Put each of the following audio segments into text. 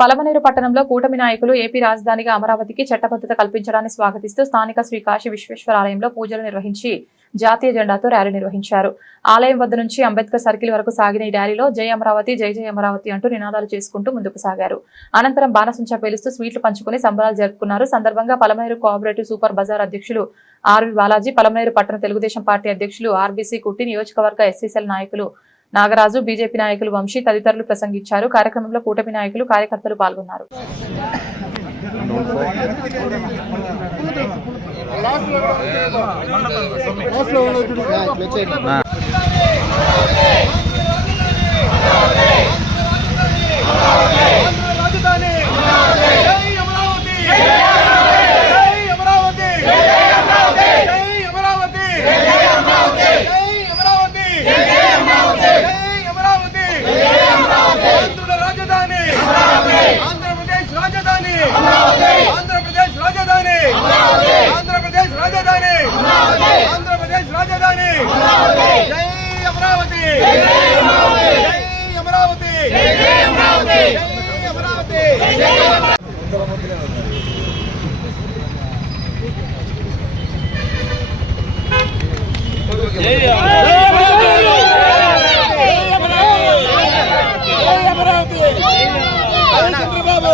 పలమనేరు పట్టణంలో కూటమి నాయకులు ఏపీ రాజధానిగా అమరావతికి చట్టబద్ధత కల్పించడాన్ని స్వాగతిస్తూ స్థానిక శ్రీ కాశీ విశ్వేశ్వర ఆలయంలో పూజలు నిర్వహించి జాతీయ జెండాతో ర్యాలీ నిర్వహించారు. ఆలయం వద్ద నుంచి అంబేద్కర్ సర్కిల్ వరకు సాగిన ఈ ర్యాలీలో జై అమరావతి జై జై అమరావతి అంటూ నినాదాలు చేసుకుంటూ ముందుకు సాగారు. అనంతరం బాణసంచా పేలుస్తూ స్వీట్లు పంచుకుని సంబరాలు జరుపుకున్నారు. సందర్భంగా పలమనేరు కోఆపరేటివ్ సూపర్ బజార్ అధ్యక్షులు ఆర్వి బాలాజీ, పలమనేరు పట్టణ తెలుగుదేశం పార్టీ అధ్యక్షులు ఆర్బీసీ కుట్టి, నియోజకవర్గ ఎస్సీసీఎల్ నాయకులు నాగరాజు, బీజేపీ నాయకులు వంశీ తదితరులు ప్రసంగించారు. కార్యక్రమంలో కూటమి నాయకులు, కార్యకర్తలు పాల్గొన్నారు. ఆంధ్రప్రదేశ్ రాజధాని జై అమరావతి జై అమరావతి జై అమరావతి జై అమరావతి జై అమరావతి. చంద్రబాబు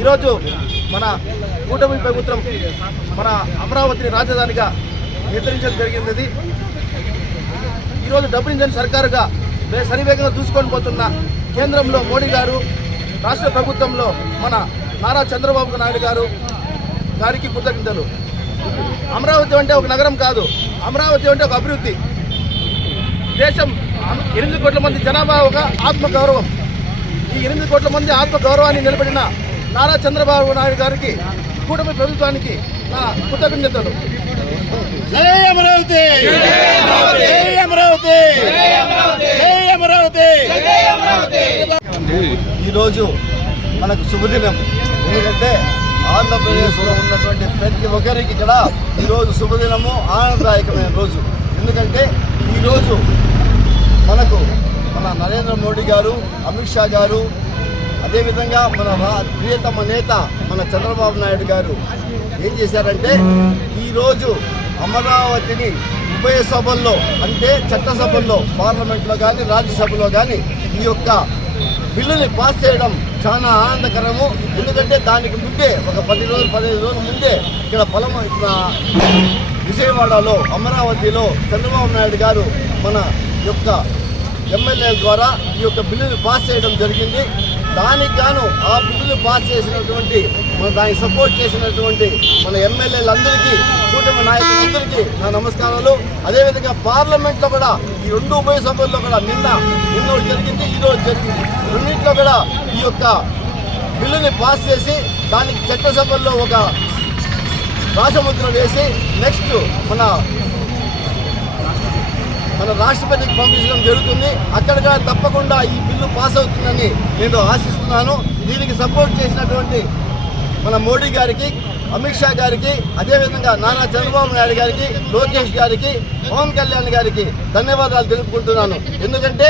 ఈరోజు మన కూటమి ప్రభుత్వం మన అమరావతిని రాజధానిగా నిర్ణయించడం జరిగినది. ఈరోజు డబుల్ ఇంజన్ సర్కారుగా శనివేగంగా దూసుకొని పోతున్న కేంద్రంలో మోడీ గారు, రాష్ట్ర ప్రభుత్వంలో మన నారా చంద్రబాబు నాయుడు గారికి కృతజ్ఞతలు. అమరావతి అంటే ఒక నగరం కాదు, అమరావతి అంటే ఒక అభివృద్ధి. దేశం 8 కోట్ల మంది జనాభా ఒక ఆత్మగౌరవం. ఈ 8 కోట్ల మంది ఆత్మగౌరవాన్ని నిలబడిన నారా చంద్రబాబు నాయుడు గారికి, కూటమి ప్రభుత్వానికి నా కృతజ్ఞతలు. జై అమరావతి జై అమరావతి జై అమరావతి. ఈరోజు మనకు శుభదినం. ఎందుకంటే ఆంధ్రప్రదేశ్లో ఉన్నటువంటి ప్రతి ఒక్కరికి ఇక్కడ ఈరోజు శుభదినము, ఆనందదాయకమైన రోజు. ఎందుకంటే ఈరోజు మనకు మన నరేంద్ర మోడీ గారు, అమిత్ షా గారు, అదేవిధంగా మన ప్రియతమ నేత మన చంద్రబాబు నాయుడు గారు ఏం చేశారంటే ఈరోజు అమరావతిని ఉభయ సభల్లో, అంటే చట్టసభల్లో, పార్లమెంట్లో కానీ రాజ్యసభలో కానీ ఈ యొక్క బిల్లుని పాస్ చేయడం చాలా ఆనందకరము. ఎందుకంటే దానికి ముందే ఒక 15 రోజుల ముందే ఇక్కడ విజయవాడలో, అమరావతిలో చంద్రబాబు నాయుడు గారు మన యొక్క ఎమ్మెల్యేల ద్వారా ఈ యొక్క బిల్లుని పాస్ చేయడం జరిగింది. దానికి గాను ఆ బిల్లుని పాస్ చేసినటువంటి దానికి సపోర్ట్ చేసినటువంటి మన ఎమ్మెల్యేలందరికీ, కూటమి నాయకులందరికీ నా నమస్కారాలు. అదేవిధంగా పార్లమెంట్లో కూడా ఈ 2 ఉభయ సభల్లో కూడా నిన్న జరిగింది, ఈరోజు జరిగింది. రెండింటిలో కూడా ఈ యొక్క బిల్లుని పాస్ చేసి దానికి చట్టసభల్లో ఒక రాజముద్ర వేసి నెక్స్ట్ మన రాష్ట్రపతికి పంపించడం జరుగుతుంది. అక్కడ తప్పకుండా ఈ బిల్లు పాస్ అవుతుందని నేను ఆశిస్తున్నాను. దీనికి సపోర్ట్ చేసినటువంటి మన మోడీ గారికి, అమిత్ షా గారికి, అదేవిధంగా నారా చంద్రబాబు నాయుడు గారికి, లోకేష్ గారికి, పవన్ కళ్యాణ్ గారికి ధన్యవాదాలు తెలుపుకుంటున్నాను. ఎందుకంటే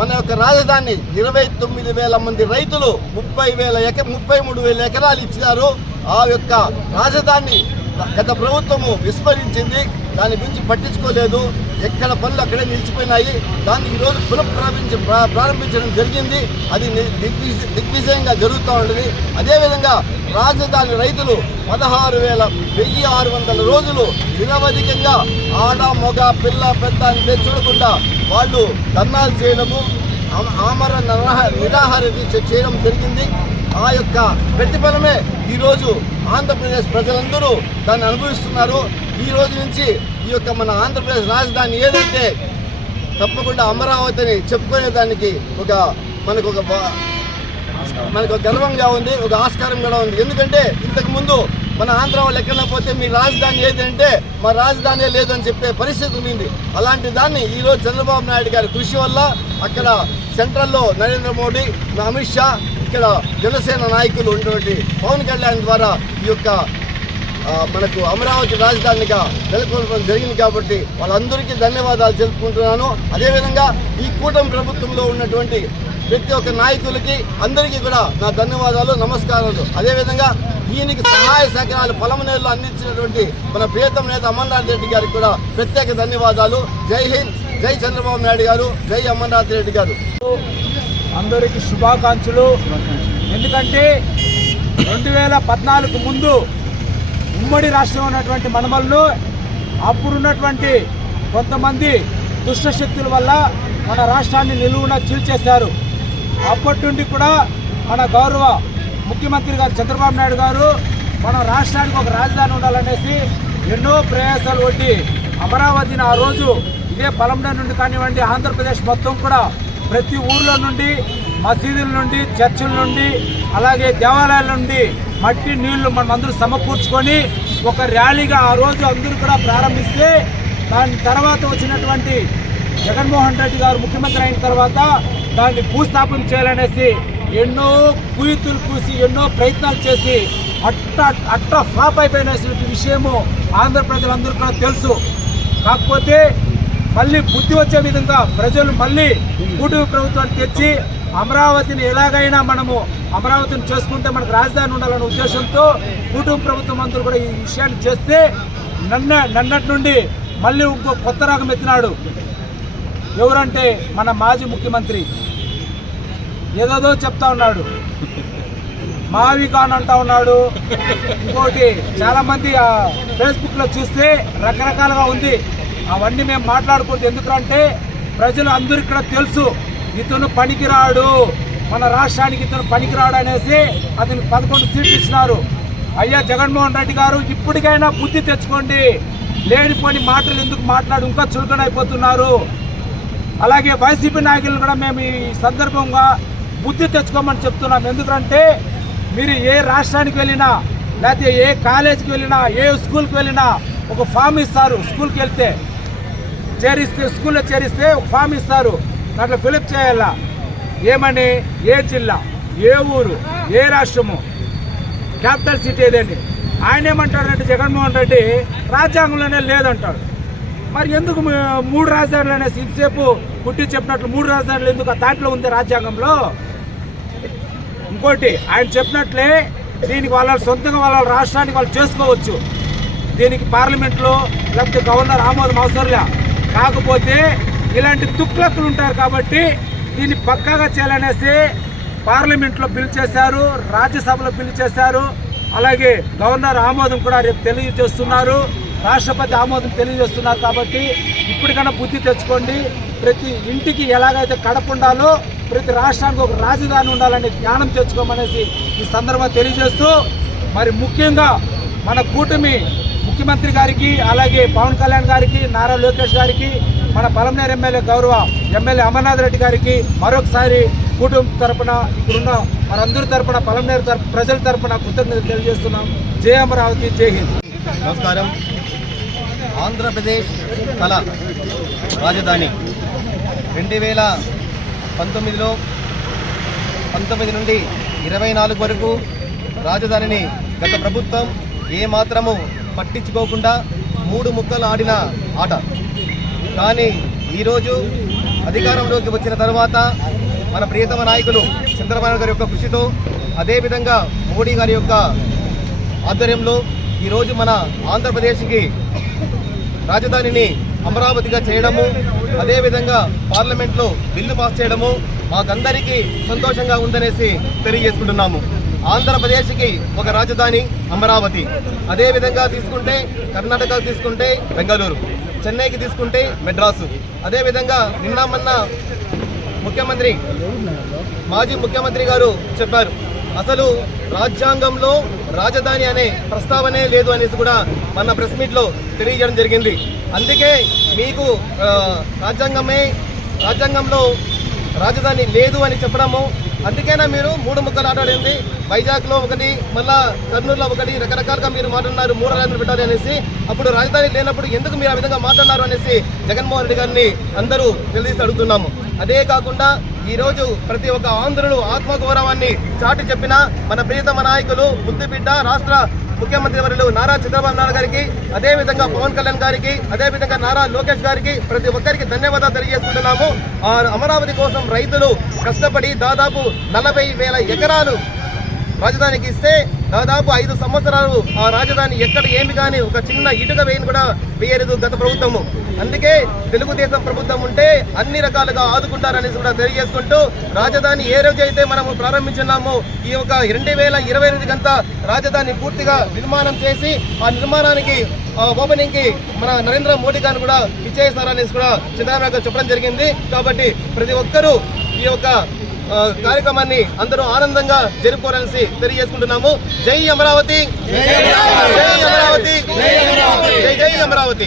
మన యొక్క రాజధాని 29,000 మంది రైతులు 33,000 ఎకరాలు ఇచ్చినారు. ఆ యొక్క రాజధాని గత ప్రభుత్వము విస్మరించింది, దాని గురించి పట్టించుకోలేదు. ఎక్కడ పనులు అక్కడే నిలిచిపోయినాయి. దాన్ని ఈరోజు ప్రారంభించడం జరిగింది. అది దిగ్విజయంగా జరుగుతూ ఉంటుంది. అదేవిధంగా రాజధాని రైతులు 16,600 రోజులు నిరవధికంగా ఆడ, మగ, పిల్ల, పెద్ద అంటే చూడకుండా వాళ్ళు ధర్నాలు చేయడము, ఆమర నిరాహార దీక్ష చేయడం జరిగింది. ఆ యొక్క ప్రతిఫలమే ఈరోజు ఆంధ్రప్రదేశ్ ప్రజలందరూ దాన్ని అనుభవిస్తున్నారు. ఈ రోజు నుంచి ఈ యొక్క మన ఆంధ్రప్రదేశ్ రాజధాని ఏదైతే తప్పకుండా అమరావతిని చెప్పుకునేదానికి మనకు గర్వంగా ఉంది, ఒక ఆస్కారం కూడా ఉంది. ఎందుకంటే ఇంతకుముందు మన ఆంధ్ర వాళ్ళు ఎక్కడైనా పోతే మీ రాజధాని ఏదంటే మా రాజధాని లేదని చెప్పే పరిస్థితి ఉంది. అలాంటి దాన్ని ఈరోజు చంద్రబాబు నాయుడు గారి కృషి వల్ల అక్కడ సెంట్రల్లో నరేంద్ర మోడీ, అమిత్ షా, ఇక్కడ జనసేన నాయకులు ఉన్నటువంటి పవన్ కళ్యాణ్ ద్వారా ఈ యొక్క మనకు అమరావతి రాజధానిగా నెలకొల్పడం జరిగింది కాబట్టి వాళ్ళందరికీ ధన్యవాదాలు తెలుపుకుంటున్నాను. అదేవిధంగా ఈ కూటమి ప్రభుత్వంలో ఉన్నటువంటి ప్రతి ఒక్క నాయకులకి అందరికీ కూడా నా ధన్యవాదాలు, నమస్కారాలు. అదేవిధంగా ఈయనకి సహాయ సహకారాలు పలమనేరులో అందించినటువంటి మన ప్రియతమ నేత అమర్నాథ్ రెడ్డి గారికి కూడా ప్రత్యేక ధన్యవాదాలు. జై హింద్, జై చంద్రబాబు నాయుడు గారు, జై అమర్నాథ్ రెడ్డి గారు. అందరికీ శుభాకాంక్షలు. ఎందుకంటే 2014 ముందు ఉమ్మడి రాష్ట్రం ఉన్నటువంటి మనమల్లో అప్పుడున్నటువంటి కొంతమంది దుష్టశక్తుల వల్ల మన రాష్ట్రాన్ని నిలువున చీల్చేశారు. అప్పటి నుండి కూడా మన గౌరవ ముఖ్యమంత్రి గారు చంద్రబాబు నాయుడు గారు మన రాష్ట్రానికి ఒక రాజధాని ఉండాలనేసి ఎన్నో ప్రయాసాలు ఒడ్డి అమరావతిని ఆ రోజు ఇదే పలమనేరు నుండి కానివ్వండి, ఆంధ్రప్రదేశ్ మొత్తం కూడా ప్రతి ఊర్లో నుండి, మసీదుల నుండి, చర్చిల నుండి, అలాగే దేవాలయాల నుండి మట్టి నీళ్లు మనం అందరూ సమకూర్చుకొని ఒక ర్యాలీగా ఆ రోజు అందరూ కూడా ప్రారంభిస్తే, దాని తర్వాత వచ్చినటువంటి జగన్మోహన్ రెడ్డి గారు ముఖ్యమంత్రి అయిన తర్వాత దాన్ని భూస్థాపన చేయాలనేసి ఎన్నో కుయుతులు కూసి ఎన్నో ప్రయత్నాలు చేసి అట్ట ఫ్లాప్ అయిపోయిన విషయము ఆంధ్ర ప్రజలందరూ కూడా తెలుసు. కాకపోతే మళ్ళీ బుద్ధి వచ్చే విధంగా ప్రజలు మళ్ళీ కూటమి ప్రభుత్వాన్ని తెచ్చి అమరావతిని ఎలాగైనా మనము అమరావతిని చేసుకుంటే మనకు రాజధాని ఉండాలనే ఉద్దేశంతో కూటమి ప్రభుత్వం అందరూ కూడా ఈ విషయాన్ని చేస్తే నన్నటి నుండి మళ్ళీ ఇంకో కొత్త రాగం ఎత్తినాడు. ఎవరంటే మన మాజీ ముఖ్యమంత్రి ఏదో చెప్తా ఉన్నాడు, మావి ఖాన్ అంటా ఉన్నాడు. ఇంకోటి చాలామంది ఫేస్బుక్లో చూస్తే రకరకాలుగా ఉంది. అవన్నీ మేము మాట్లాడుకుంటే ఎందుకంటే ప్రజలు అందరికీ కూడా తెలుసు ఇతను పనికిరాడు, మన రాష్ట్రానికి ఇతను పనికిరాడు అనేసి అతనికి 11 సీట్లు ఇచ్చినారు. అయ్యా జగన్మోహన్ రెడ్డి గారు, ఇప్పటికైనా బుద్ధి తెచ్చుకోండి. లేనిపోని మాటలు ఎందుకు మాట్లాడి ఇంకా చులకనైపోతున్నారు. అలాగే వైసీపీ నాయకులను కూడా మేము ఈ సందర్భంగా బుద్ధి తెచ్చుకోమని చెప్తున్నాం. ఎందుకంటే మీరు ఏ రాష్ట్రానికి వెళ్ళినా, లేకపోతే ఏ కాలేజీకి వెళ్ళినా, ఏ స్కూల్కి వెళ్ళినా ఒక ఫామ్ ఇస్తారు. స్కూల్కి వెళ్తే స్కూల్లో చేరిస్తే ఒక ఫామ్ ఇస్తారు. దాంట్లో ఫిలప్ చేయాలా, ఏమని, ఏ జిల్లా, ఏ ఊరు, ఏ రాష్ట్రము, క్యాపిటల్ సిటీ ఏదండి. ఆయన ఏమంటాడంటే జగన్మోహన్ రెడ్డి రాజ్యాంగంలోనే లేదంటాడు. మరి ఎందుకు 3 రాజధానులు అనేసి ఇంతసేపు పుట్టి చెప్పినట్లు 3 రాజధానులు ఎందుకు దాంట్లో ఉంది రాజ్యాంగంలో? ఇంకోటి ఆయన చెప్పినట్లే దీనికి వాళ్ళ సొంతంగా వాళ్ళ రాష్ట్రానికి వాళ్ళు చేసుకోవచ్చు. దీనికి పార్లమెంట్లో లేకపోతే గవర్నర్ ఆమోదం అవసరంలే. కాకపోతే ఇలాంటి తుక్లక్కులు ఉంటారు కాబట్టి దీన్ని పక్కాగా చేయాలనేసి పార్లమెంట్లో బిల్ చేశారు, రాజ్యసభలో బిల్ చేశారు. అలాగే గవర్నర్ ఆమోదం కూడా రేపు తెలియజేస్తున్నారు, రాష్ట్రపతి ఆమోదం తెలియజేస్తున్నారు. కాబట్టి ఇప్పటికైనా బుద్ధి తెచ్చుకోండి. ప్రతి ఇంటికి ఎలాగైతే కడప ఉండాలో ప్రతి రాష్ట్రానికి ఒక రాజధాని ఉండాలని జ్ఞానం తెచ్చుకోమనేసి ఈ సందర్భంగా తెలియజేస్తూ, మరి ముఖ్యంగా మన కూటమి ముఖ్యమంత్రి గారికి, అలాగే పవన్ కళ్యాణ్ గారికి, నారా లోకేష్ గారికి, మన పలమనేరు ఎమ్మెల్యే గౌరవ ఎమ్మెల్యే అమర్నాథ్ రెడ్డి గారికి మరొకసారి కూటమి తరపున, ఇప్పుడున్న మనందరి తరపున, పలమనేరు ప్రజల తరపున కృతజ్ఞతలు తెలియజేస్తున్నాం. జై అమరావతి, జై హింద్. నమస్కారం. ఆంధ్రప్రదేశ్ కళ రాజధాని 2019లో 19 నుండి 24 వరకు రాజధానిని గత ప్రభుత్వం ఏమాత్రము పట్టించుకోకుండా 3 ముక్కలు ఆడిన ఆట. కానీ ఈరోజు అధికారంలోకి వచ్చిన తర్వాత మన ప్రియతమ నాయకులు చంద్రబాబు గారి యొక్క కృషితో, అదేవిధంగా మోడీ గారి యొక్క ఆధ్వర్యంలో ఈరోజు మన ఆంధ్రప్రదేశ్కి రాజధానిని అమరావతిగా చేయడము, అదేవిధంగా పార్లమెంట్లో బిల్లు పాస్ చేయడము మాకందరికీ సంతోషంగా ఉందనేసి తెలియజేసుకుంటున్నాము. ఆంధ్రప్రదేశ్కి ఒక రాజధాని అమరావతి. అదేవిధంగా తీసుకుంటే కర్ణాటక తీసుకుంటే బెంగళూరు, చెన్నైకి తీసుకుంటే మెడ్రాసు. అదేవిధంగా నిన్న మొన్న మాజీ ముఖ్యమంత్రి గారు చెప్పారు, అసలు రాజ్యాంగంలో రాజధాని అనే ప్రస్తావనే లేదు అనేసి కూడా మన ప్రెస్ మీట్లో తెలియజేయడం జరిగింది. అందుకే మీకు రాజ్యాంగంలో రాజధాని లేదు అని చెప్పడము, అందుకేనా మీరు 3 ముక్కలు ఆడాడింది. వైజాగ్లో ఒకటి, మళ్ళా కర్నూలులో ఒకటి, రకరకాలుగా మీరు మాట్లాడినారు 3 రాజధానులు పెట్టాలి అనేసి. అప్పుడు రాజధాని లేనప్పుడు ఎందుకు మీరు ఆ విధంగా మాట్లాడినారు అనేసి జగన్మోహన్ రెడ్డి గారిని అందరూ నిలదీసి అడుగుతున్నాము. అదే కాకుండా ఈ రోజు ప్రతి ఒక్క ఆంధ్రులు ఆత్మగౌరవాన్ని చాటి చెప్పిన మన ప్రియతమ నాయకులు ముద్దుబిడ్డ రాష్ట్ర ముఖ్యమంత్రి వర్యులు నారా చంద్రబాబు నాయుడు గారికి, అదేవిధంగా పవన్ కళ్యాణ్ గారికి, అదేవిధంగా నారా లోకేష్ గారికి ప్రతి ఒక్కరికి ధన్యవాదాలు తెలియజేసుకుంటున్నాము. అమరావతి కోసం రైతులు కష్టపడి దాదాపు 40,000 ఎకరాలు రాజధానికి ఇస్తే దాదాపు 5 సంవత్సరాలు ఆ రాజధాని ఎక్కడ ఏమి కానీ ఒక చిన్న ఇటుక వేయని కూడా వేయలేదు గత ప్రభుత్వము. అందుకే తెలుగుదేశం ప్రభుత్వం ఉంటే అన్ని రకాలుగా ఆదుకుంటారనేసి కూడా తెలియజేసుకుంటూ, రాజధాని ఏ రోజు అయితే మనము ప్రారంభించున్నామో ఈ యొక్క 2028 కంతా రాజధాని పూర్తిగా నిర్మాణం చేసి ఆ నిర్మాణానికి ఓపెనింగ్ కి మన నరేంద్ర మోడీ గారిని కూడా ఇచ్చేస్తారనేసి కూడా చంద్రబాబు నాయుడు చెప్పడం జరిగింది. కాబట్టి ప్రతి ఒక్కరూ ఈ యొక్క కార్యక్రమాన్ని అందరూ ఆనందంగా జరుపుకోవాలని తెలియజేసుకుంటున్నాము. జై అమరావతి, జై అమరావతి, జై అమరావతి.